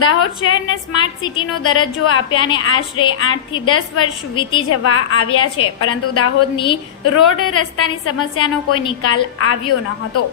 દાહોદ શહેરને સ્માર્ટ સિટીનો દરજ્જો આપ્યાને આશરે આઠથી દસ વર્ષ વીતી જવા આવ્યા છે, પરંતુ દાહોદની રોડ રસ્તાની સમસ્યાનો કોઈ નિકાલ આવ્યો ન હતો.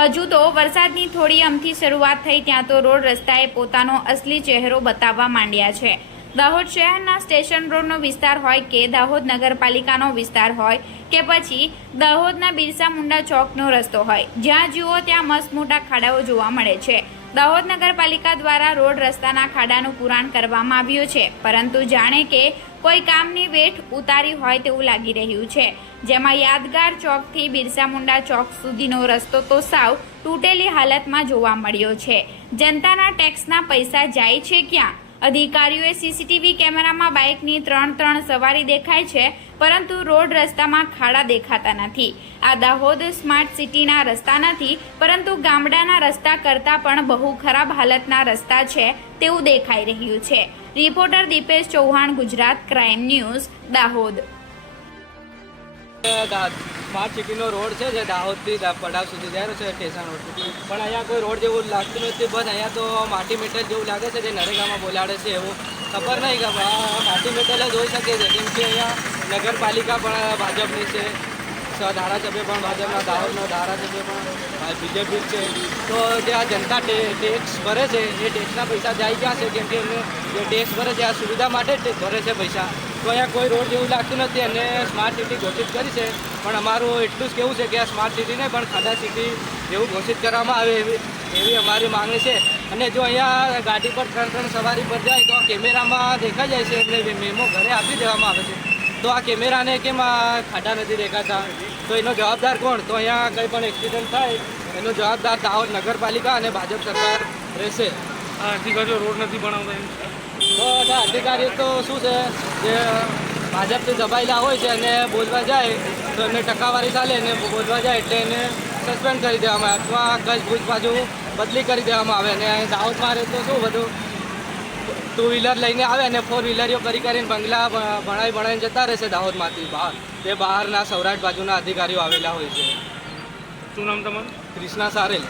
હજુ તો વરસાદની થોડી અમથી શરૂઆત થઈ ત્યાં તો રોડ રસ્તાએ પોતાનો અસલી ચહેરો બતાવવા માંડ્યા છે. દાહોદ શહેરના સ્ટેશન રોડનો વિસ્તાર હોય કે દાહોદ નગરપાલિકાનો વિસ્તાર હોય કે પછી દાહોદના બિરસા મુંડા ચોકનો રસ્તો હોય, જ્યાં જુઓ ત્યાં મસ્ત મોટા ખાડાઓ જોવા મળે છે. દાહોદ નગરપાલિકા દ્વારા રોડ રસ્તાના ખાડાનું પુરાણ કરવામાં આવ્યું છે, પરંતુ જાણે કે કોઈ કામની વેઠ ઉતારી હોય તેવું લાગી રહ્યું છે. જેમાં યાદગાર ચોકથી બિરસા મુંડા ચોક સુધીનો રસ્તો તો સાવ તૂટેલી હાલતમાં જોવા મળ્યો છે. જનતાના ટેક્સના પૈસા જાય છે ક્યાં? અધિકારીઓએ સીસીટીવી કેમેરામાં બાઇકની ત્રણ ત્રણ સવારી દેખાય છે, પરંતુ રોડ રસ્તામાં ખાડા દેખાતા નથી. આ દાહોદ સ્માર્ટ સિટીના રસ્તા નથી, પરંતુ ગામડાના રસ્તા કરતાં પણ બહુ ખરાબ હાલતના રસ્તા છે તેવું દેખાઈ રહ્યું છે. Reporter Dipesh Chauhan, Gujarat crime news, Dahod. Smart સિટીનો road છે જે દાહોદથી પડાવ સુધી જાય છે, સ્ટેશન રોડ પણ અહીંયા કોઈ રોડ જેવું લાગતું નથી, બસ અહીંયા તો માટી મેટલ જેવું લાગે છે જે નરેગામાં બોલાડે છે એવું. ખબર નહીં કે માટી મેટલ જ હોઈ શકે છે, કેમ કે અહીંયા નગરપાલિકા પણ ભાજપની છે. ધારાસભ્ય પણ, ભાજપના દાહોદના ધારાસભ્ય પણ બીજેપી છે. તો જે આ જનતા ટેક્સ ભરે છે, એ ટેક્સના પૈસા જાય ક્યાં છે? કેમ કે એમને જે ટેક્સ ભરે છે, આ સુવિધા માટે જ ભરે છે પૈસા. તો અહીંયા કોઈ રોડ જેવું લાગતું નથી અને સ્માર્ટ સિટી ઘોષિત કરી છે. પણ અમારું એટલું જ કેવું છે કે આ સ્માર્ટ સિટીને પણ ખાડા સિટી જેવું ઘોષિત કરવામાં આવે એવી એવી અમારી માંગણી છે. અને જો અહીંયા ગાડી પર ત્રણ ત્રણ સવારી પર જાય, તો કેમેરામાં દેખાઈ જાય છે, એટલે મેમો ઘરે આપી દેવામાં આવે છે. તો આ કેમેરાને કેમ આ ખાડા નથી દેખાતા? તો એનો જવાબદાર કોણ? તો અહીંયા કંઈ પણ એક્સિડન્ટ થાય એનો જવાબદાર દાહોદ નગરપાલિકા અને ભાજપ સરકાર રહેશે. અધિકારીઓ રોડ નથી બનાવતા તો અધિકારી અધિકારીઓ તો શું છે જે ભાજપથી દબાયેલા હોય છે અને બોલવા જાય તો એમને ટકાવારી ચાલે અને બોલવા જાય એટલે એને સસ્પેન્ડ કરી દેવામાં આવે અથવા કચ્છ ભુજ બાજુ બદલી કરી દેવામાં આવે. અને દાહોદમાં રહે તો શું બધું ટુ વ્હીલર લઈને આવે અને ફોર વ્હીલરીઓ કરી કરીને બંગલા ભણાવી ભણાવીને જતા રહેશે દાહોદમાંથી બહાર. તે બહારના સૌરાષ્ટ્ર બાજુના અધિકારીઓ આવેલા હોય છે. શું નામ તમારું? ક્રિષ્ના સારેલ.